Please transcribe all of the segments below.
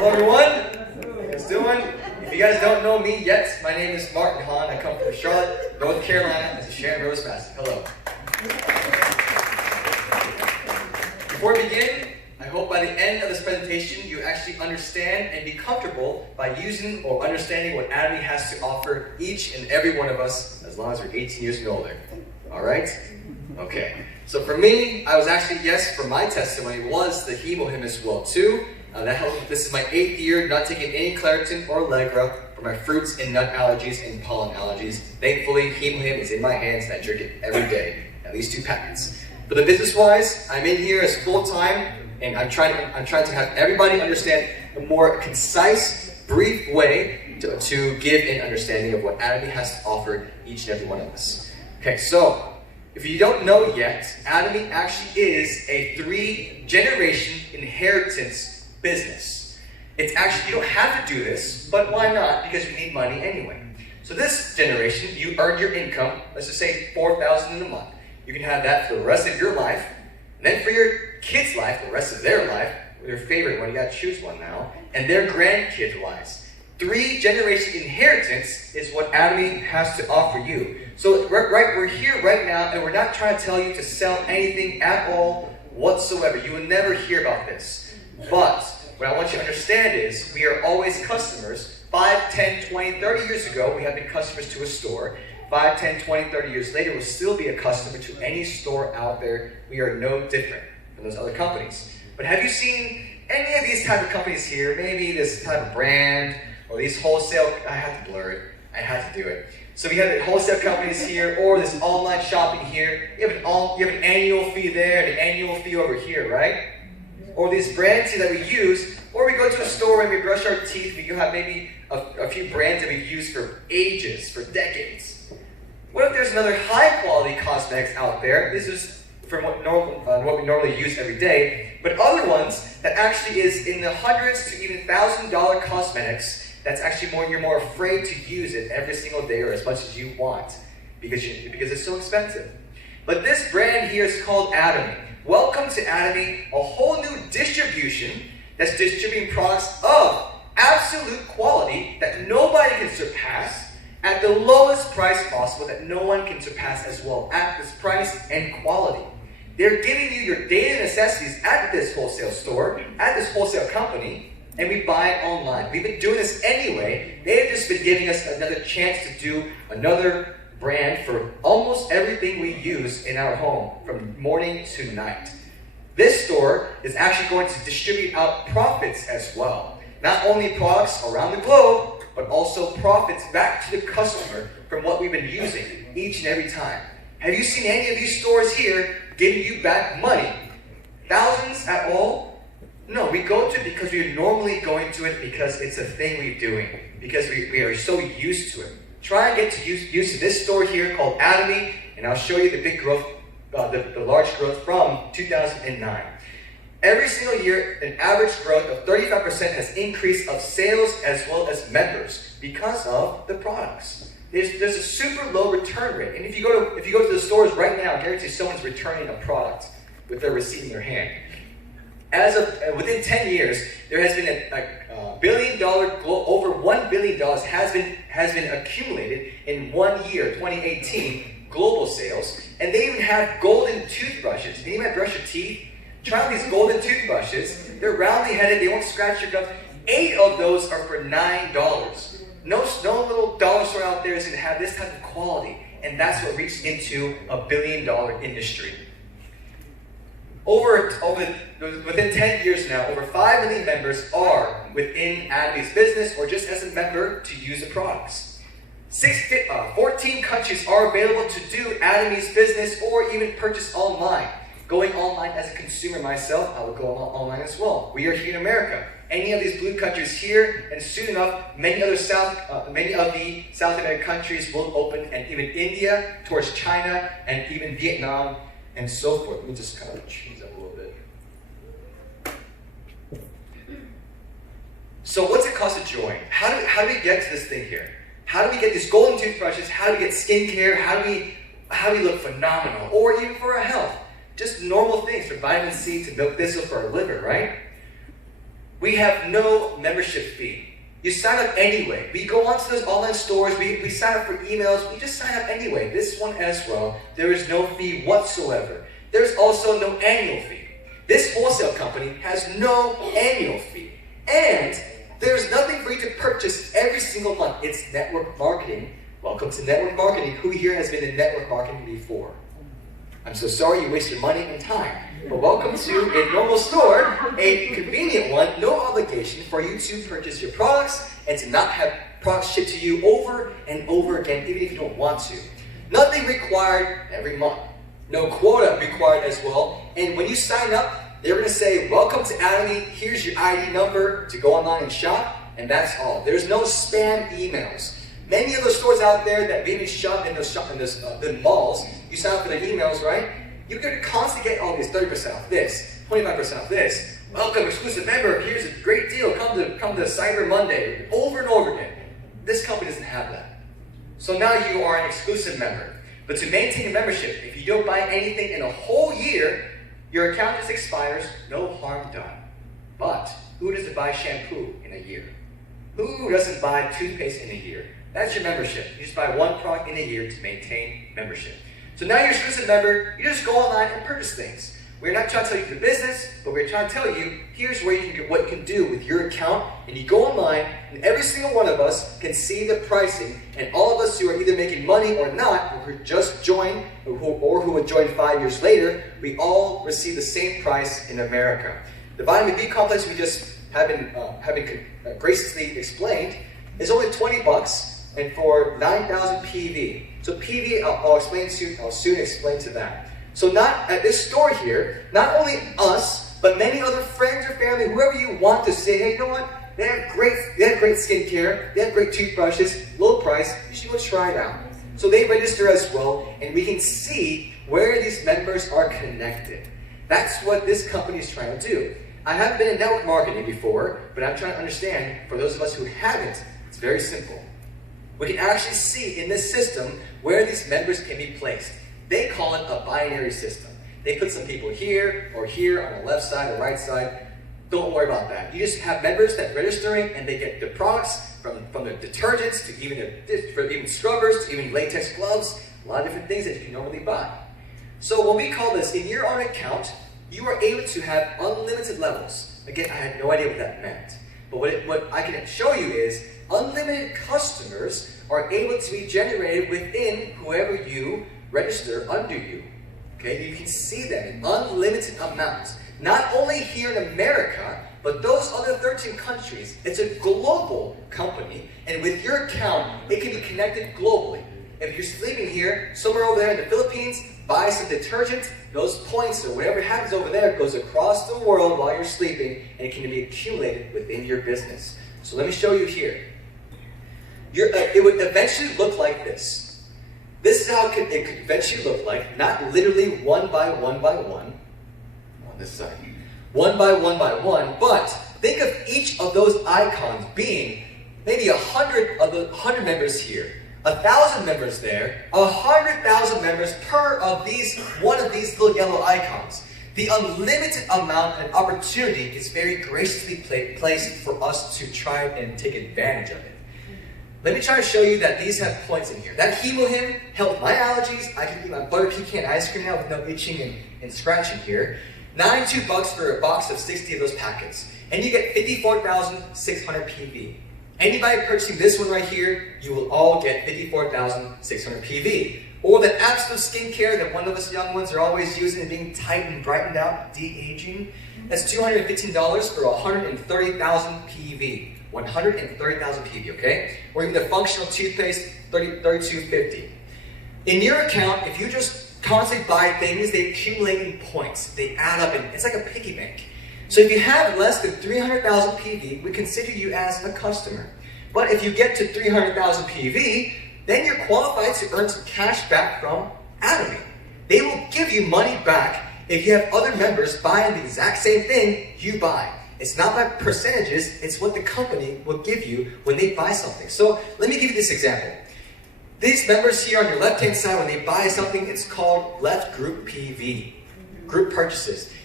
Hello everyone, how you guys doing? If you guys don't know me yet, my name is Hahn. I come from Charlotte, North Carolina as a Sharon Rose Master. Hello. Before we begin, I hope by the end of this presentation you actually understand and be comfortable by using or understanding what Atomy has to offer each and every one of us as long as we're 18 years and older. Alright? Okay. So for me, I was actually, yes, for my testimony, was the Hemohim as well too. This is my 8th year not taking any Claritin or Allegra for my fruits and nut allergies and pollen allergies. Thankfully, Hemohim is in my hands and I drink it every day, at least 2 packets. For the business-wise, I'm in here as full-time and I'm trying to have everybody understand a more concise, brief way to give an understanding of what Atomy has to offer each and every one of us. Okay, so if you don't know yet, Atomy actually is a 3-generation inheritance business. It's actually, you don't have to do this, but why not? Because we need money anyway. So this generation, you earn your income, let's just say $4,000 in a month. You can have that for the rest of your life, and then for your kids' life, the rest of their life, their favorite one, you gotta choose one now, and their grandkids' lives. 3-generation inheritance is what Atomy has to offer you. So we're here right now, and we're not trying to tell you to sell anything at all whatsoever. You will never hear about this. But what I want you to understand is we are always customers. 5, 10, 20, 30 years ago, we have been customers to a store. 5, 10, 20, 30 years later, we'll still be a customer to any store out there. We are no different from those other companies. But have you seen any of these type of companies here? Maybe this type of brand, or these wholesale, I have to blur it. I had to do it. So we have the wholesale companies here, or this online shopping here. You have an annual fee there, and an annual fee over here, right? Or these brands that we use, or we go to a store and we brush our teeth. We have maybe a few brands that we've used for ages, for decades. What if there's another high-quality cosmetics out there? This is from what we normally use every day, but other ones that actually is in the hundreds to even $1,000 cosmetics. That's actually you're more afraid to use it every single day or as much as you want because it's so expensive. But this brand here is called Atomy. Welcome to Atomy, a whole new distribution that's distributing products of absolute quality that nobody can surpass at the lowest price possible that no one can surpass as well at this price and quality. They're giving you your daily necessities at this wholesale store, at this wholesale company, and we buy it online. We've been doing this anyway. They've just been giving us another chance to do another brand for almost everything we use in our home, from morning to night. This store is actually going to distribute out profits as well. Not only products around the globe, but also profits back to the customer from what we've been using each and every time. Have you seen any of these stores here giving you back money? Thousands at all? No, we go to it because we're normally going to it because it's a thing we're doing, because we are so used to it. Try and get used to this store here called Atomy, and I'll show you the big growth, the large growth from 2009. Every single year, an average growth of 35% has increased of sales as well as members because of the products. There's a super low return rate, and if you go to the stores right now, I guarantee someone's returning a product with their receipt in their hand. Within 10 years, there has been a $1 billion, over $1 billion has been accumulated in 1 year, 2018, global sales. And they even have golden toothbrushes. Can you even brush your teeth? Try out these golden toothbrushes. They're roundly headed. They won't scratch your gums. 8 of those are for $9. No little dollar store out there is going to have this type of quality. And that's what reached into a $1 billion industry. Within 10 years now, over 5 million members are within Atomy's business or just as a member to use the products. 14 countries are available to do Atomy's business or even purchase online. Going online as a consumer myself, I would go online as well. We are here in America. Any of these blue countries here, and soon enough, many of the South American countries will open, and even India, towards China, and even Vietnam, and so forth. Let me just kind of change up a little bit. So what's it cost to join? How do we get to this thing here? How do we get these golden toothbrushes? How do we get skincare? How do we look phenomenal? Or even for our health. Just normal things, from vitamin C to milk thistle for our liver, right? We have no membership fee. You sign up anyway. We go onto those online stores, we sign up for emails, we just sign up anyway. This one as well, there is no fee whatsoever. There's also no annual fee. This wholesale company has no annual fee. And there's nothing for you to purchase every single month. It's network marketing. Welcome to network marketing. Who here has been in network marketing before? I'm so sorry you wasted money and time. But welcome to a normal store, a convenient one, no obligation for you to purchase your products and to not have products shipped to you over and over again, even if you don't want to. Nothing required every month. No quota required as well. And when you sign up, they're going to say, welcome to Atomy, here's your ID number to go online and shop, and that's all. There's no spam emails. Many of those stores out there that maybe shop in the malls, you sign up for their emails, right? You're going to constantly get all these 30% off this, 25% off this. Welcome, exclusive member, here's a great deal, come to Cyber Monday, over and over again. This company doesn't have that. So now you are an exclusive member. But to maintain a membership, if you don't buy anything in a whole year, your account just expires, no harm done. But who doesn't buy shampoo in a year? Who doesn't buy toothpaste in a year? That's your membership. You just buy one product in a year to maintain membership. So now you're an exclusive member, you just go online and purchase things. We're not trying to tell you the business, but we're trying to tell you, here's where you can get what you can do with your account. And you go online, and every single one of us can see the pricing. And all of us who are either making money or not, or who just joined, or who would join 5 years later, we all receive the same price in America. The vitamin B complex we just have been graciously explained is only 20 bucks. And for 9,000 PV. So PV, I'll soon explain to that. So not at this store here, not only us, but many other friends or family, whoever you want to say, hey, you know what? They have great skincare, they have great toothbrushes, low price, you should go try it out. So they register as well, and we can see where these members are connected. That's what this company is trying to do. I haven't been in network marketing before, but I'm trying to understand, for those of us who haven't, it's very simple. We can actually see in this system where these members can be placed. They call it a binary system. They put some people here or here on the left side or right side. Don't worry about that. You just have members that are registering and they get the products from the detergents to even scrubbers to even latex gloves, a lot of different things that you can normally buy. So when we call this, in your own account, you are able to have unlimited levels. Again, I had no idea what that meant. But what I can show you is unlimited customers are able to be generated within whoever you register under you. Okay, you can see that in unlimited amounts. Not only here in America, but those other 13 countries. It's a global company, and with your account, it can be connected globally. If you're sleeping here, somewhere over there in the Philippines, buy some detergent, those points or whatever happens over there goes across the world while you're sleeping, and it can be accumulated within your business. So let me show you here. It would eventually look like this. This is how it could eventually look like, not literally one by one on this side. One by one, but think of each of those icons being maybe 100 members here, 1,000 members there, 100,000 members per of one of these little yellow icons. The unlimited amount and opportunity is very graciously placed for us to try and take advantage of it. Let me try to show you that these have points in here. That Hemohim helped my allergies. I can eat my butter pecan ice cream now with no itching and scratching here. 92 bucks for a box of 60 of those packets. And you get 54,600 PV. Anybody purchasing this one right here, you will all get 54,600 PV. Or the absolute skincare that one of us young ones are always using and being tight and brightened out, de-aging. That's $215 for 130,000 PV. 130,000 PV, okay? Or even the functional toothpaste, $32.50. In your account, if you just constantly buy things, they accumulate in points. They add up, and it's like a piggy bank. So if you have less than 300,000 PV, we consider you as a customer. But if you get to 300,000 PV, then you're qualified to earn some cash back from Atomy. They will give you money back if you have other members buying the exact same thing you buy. It's not by percentages, it's what the company will give you when they buy something. So let me give you this example. These members here on your left-hand side, when they buy something, it's called left group PV, group purchases.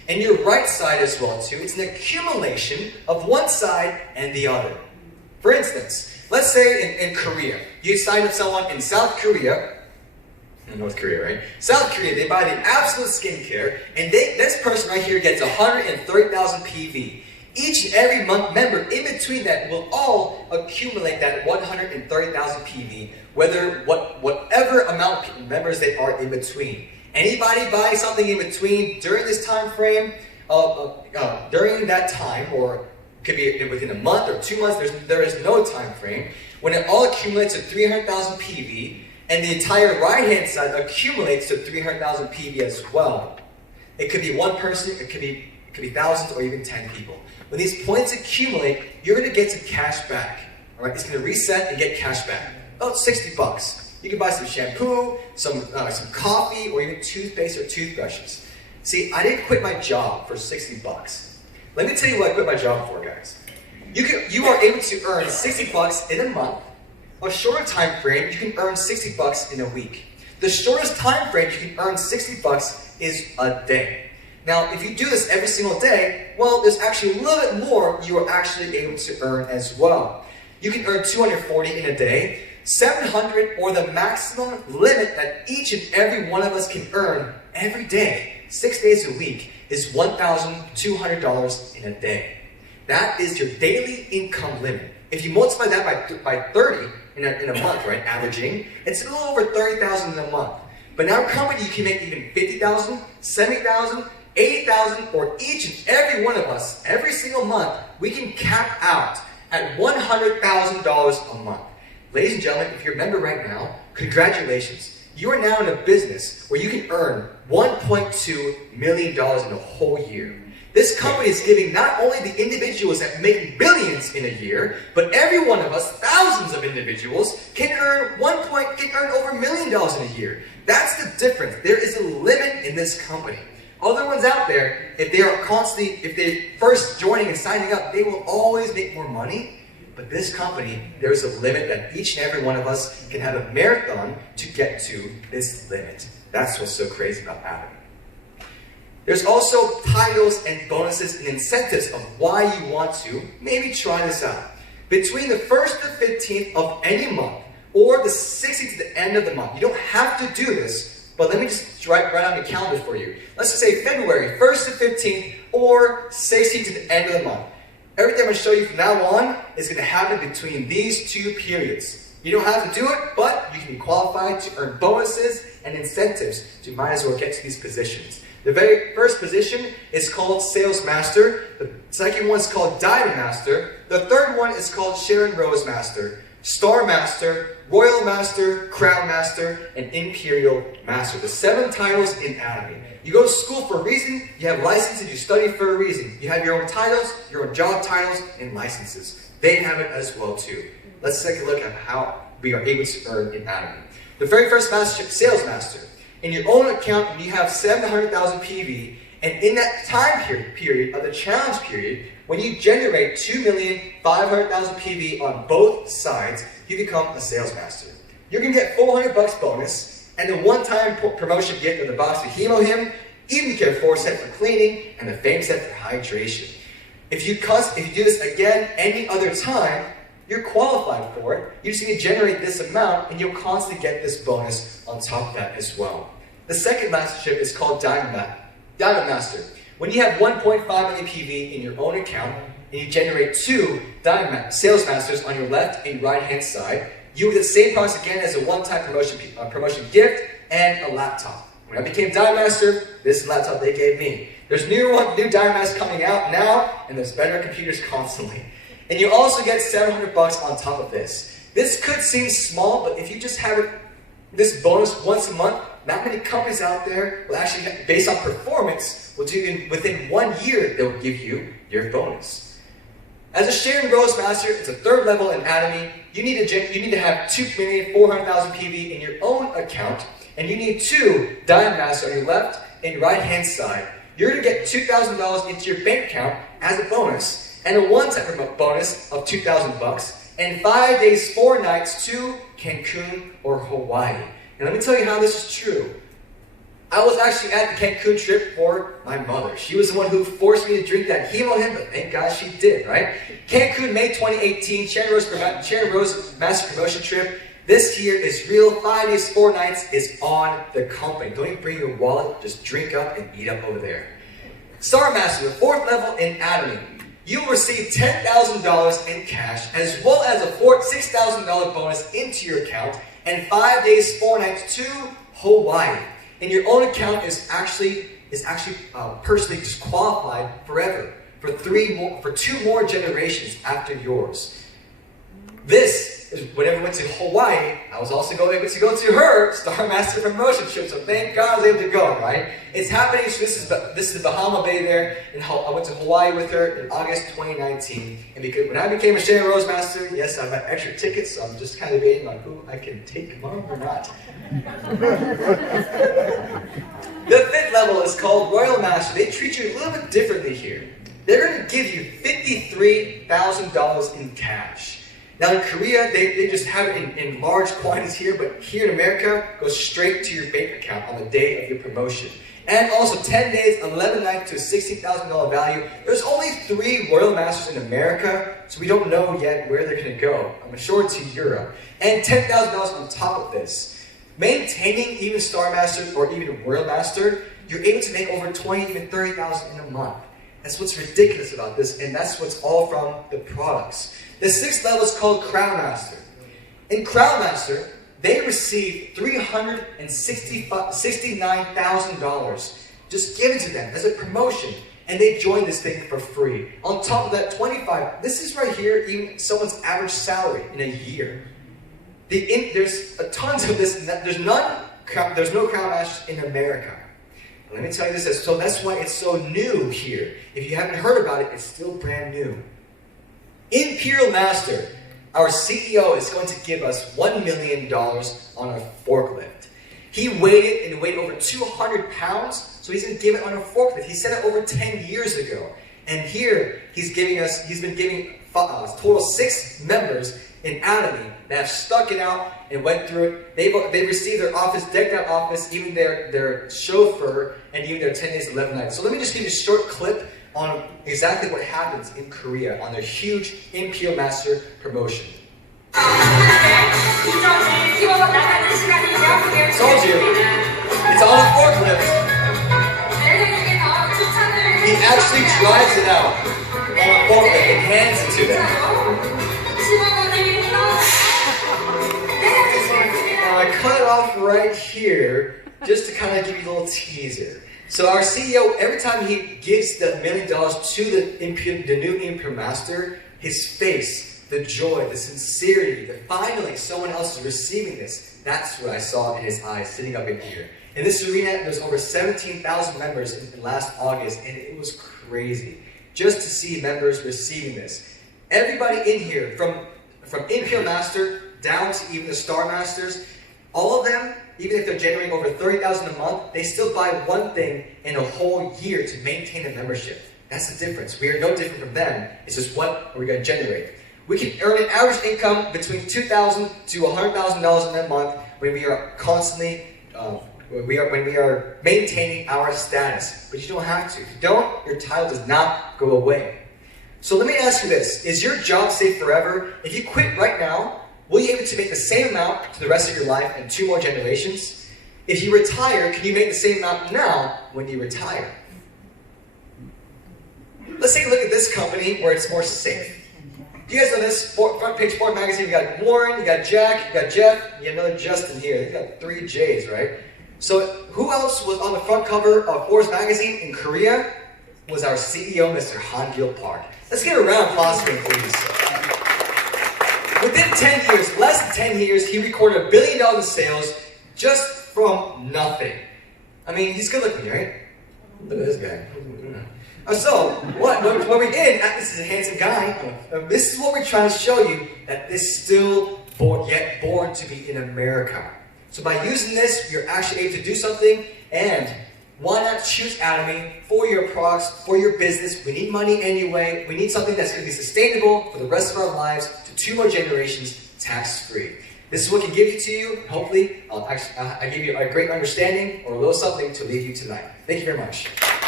And your right side as well too, it's an accumulation of one side and the other. For instance, let's say in Korea, you sign up someone in South Korea, North Korea, right? South Korea, they buy the absolute skincare, and this person right here gets 130,000 PV. Each and every month member in between that will all accumulate that 130,000 PV, whatever amount of members they are in between. Anybody buy something in between during this time frame, during that time, or it could be within a month or 2 months, there is no time frame. When it all accumulates to 300,000 PV, and the entire right-hand side accumulates to 300,000 PV as well. It could be one person, it could be thousands, or even 10 people. When these points accumulate, you're going to get some cash back. All right, it's going to reset and get cash back. About 60 bucks. You can buy some shampoo, some coffee, or even toothpaste or toothbrushes. See, I didn't quit my job for 60 bucks. Let me tell you what I quit my job for, guys. You are able to earn 60 bucks in a month. A shorter time frame, you can earn 60 bucks in a week. The shortest time frame you can earn 60 bucks is a day. Now, if you do this every single day, well, there's actually a little bit more you are actually able to earn as well. You can earn 240 in a day, 700, or the maximum limit that each and every one of us can earn every day, 6 days a week, is $1,200 in a day. That is your daily income limit. If you multiply that by 30 in a month, right, averaging, it's a little over 30,000 in a month. But now company, you can make even 50,000, 70,000, 80,000, or each and every one of us, every single month, we can cap out at $100,000 a month. Ladies and gentlemen, if you're a member right now, congratulations. You are now in a business where you can earn $1.2 million in a whole year. This company is giving not only the individuals that make billions in a year, but every one of us, thousands of individuals, can earn over $1 million in a year. That's the difference. There is a limit in this company. Other ones out there, if they're first joining and signing up, they will always make more money. But this company, there's a limit that each and every one of us can have a marathon to get to this limit. That's what's so crazy about Atomy. There's also titles and bonuses and incentives of why you want to maybe try this out. Between the 1st to 15th of any month, or the 16th to the end of the month, you don't have to do this, but let me just write on the calendar for you. Let's just say February 1st to 15th, or 16th to the end of the month. Everything I'm going to show you from now on is going to happen between these two periods. You don't have to do it, but you can be qualified to earn bonuses and incentives, so you might as well get to these positions. The very first position is called Sales Master. The second one is called Diamond Master. The third one is called Sharon Rose Master, Star Master, Royal Master, Crown Master, and Imperial Master. The 7 titles in Atomy. You go to school for a reason, you have licenses, you study for a reason. You have your own titles, your own job titles, and licenses. They have it as well too. Let's take a look at how we are able to earn in Atomy. The very first mastership, Sales Master. In your own account, you have 700,000 PV, and in that time period of the challenge period, when you generate 2,500,000 PV on both sides, you become a Sales Master. You're going to get 400 bucks bonus, and the one-time promotion gift of the box of Hemo Him, even get a 4 set for cleaning, and the Fame set for hydration. If you do this again any other time, you're qualified for it. You just need to generate this amount, and you'll constantly get this bonus on top of that as well. The second mastership is called Diamond Master. When you have 1.5 million PV in your own account, and you generate 2 Sales Masters on your left and right hand side, you get the same price again as a one-time promotion gift and a laptop. When I became Diamond Master, this is the laptop they gave me. There's new Diamond Masters coming out now, and there's better computers constantly. And you also get 700 bucks on top of this. This could seem small, but if you just have this bonus once a month, not many companies out there will actually, based on performance, will do it within 1 year, they will give you your bonus. As a Sharon Rose Master, it's a 3rd level in Atomy. You need to have 2,400,000 PV in your own account, and you need 2 Diamond Masters on your left and right hand side. You're going to get $2,000 into your bank account as a bonus, and a one-time bonus of 2,000 bucks, and 5 days, 4 nights to Cancun or Hawaii. And let me tell you how this is true. I was actually at the Cancun trip for my mother. She was the one who forced me to drink that Himo Him, but thank God she did, right? Cancun, May 2018, Sharon Rose Master Promotion Trip. This year is real. 5 days, 4 nights is on the company. Don't even bring your wallet, just drink up and eat up over there. Star Master, the 4th level in Atomy. You will receive $10,000 in cash, as well as a $6,000 bonus into your account, and 5 days, 4 nights to Hawaii. And your own account is actually personally disqualified forever for 2 more generations after yours. This is whenever I went to Hawaii, I was also able to go to her Star Master promotion trip. So thank God I was able to go, right? It's happening. So this is the Bahama Bay there, and I went to Hawaii with her in August 2019. And because when I became a Sharon Rose Master, yes, I got extra tickets. So I'm just kind of debating on who I can take mom or not. The 5th level is called Royal Master. They treat you a little bit differently here. They're going to give you $53,000 in cash. Now in Korea, they just have it in large quantities here, but here in America, it goes straight to your bank account on the day of your promotion. And also 10 days, 11 nights to a $16,000 value. There's only 3 Royal Masters in America, so we don't know yet where they're going to go. I'm sure it's to Europe. And $10,000 on top of this. Maintaining even Star Master or even Royal Master, you're able to make over $20,000, even $30,000 in a month. That's what's ridiculous about this, and that's what's all from the products. The 6th level is called Crown Master. In Crown Master, they receive $369,000 just given to them as a promotion, and they join this thing for free. On top of that, 25. This is right here, even someone's average salary in a year. There's tons of this. There's no Crown Masters in America. Let me tell you this, so that's why it's so new here. If you haven't heard about it, it's still brand new. Imperial Master, our CEO is going to give us $1 million on a forklift. He weighed over 200 pounds, so he's going to give it on a forklift. He said it over 10 years ago. And here, he's been giving a total 6 members in Atomy that have stuck it out and went through it. They received their office, decked out office, even their chauffeur, and even their 10 days, 11 nights. So let me just give you a short clip on exactly what happens in Korea on their huge Imperial Master promotion. Told you, it's on a forklift. He actually drives it out on a forklift and hands it to them. I cut it off right here just to kind of give you a little teaser. So our CEO, every time he gives the $1 million to the new Imperial Master, his face, the joy, the sincerity, that finally someone else is receiving this, that's what I saw in his eyes sitting up in here. In this arena, there's over 17,000 members in last August, and it was crazy just to see members receiving this. Everybody in here, from Imperial Master down to even the Star Masters, all of them, even if they're generating over $30,000 a month, they still buy one thing in a whole year to maintain the membership. That's the difference. We are no different from them. It's just what are we going to generate. We can earn an average income between $2,000 to $100,000 in a month when we are constantly, when we are maintaining our status. But you don't have to. If you don't, your title does not go away. So let me ask you this. Is your job safe forever? If you quit right now, will you be able to make the same amount for the rest of your life and 2 more generations? If you retire, can you make the same amount now when you retire? Let's take a look at this company where it's more safe. Do you guys know this? Front page Ford magazine, you got Warren, you got Jack, you got Jeff, you got another Justin here. They got 3 J's, right? So who else was on the front cover of Forbes magazine in Korea? Was our CEO, Mr. Hahn Park. Let's get a round of applause for him, please. Within 10 years, less than 10 years, he recorded $1 billion in sales just from nothing. I mean, he's good looking, right? Look at this guy. So, what we did, this is a handsome guy, this is what we're trying to show you, that this is still yet born to be in America. So by using this, you're actually able to do something, and why not choose Atomy for your products, for your business? We need money anyway. We need something that's going to be sustainable for the rest of our lives to 2 more generations, tax-free. This is what can give you to you. Hopefully, I give you a great understanding or a little something to leave you tonight. Thank you very much.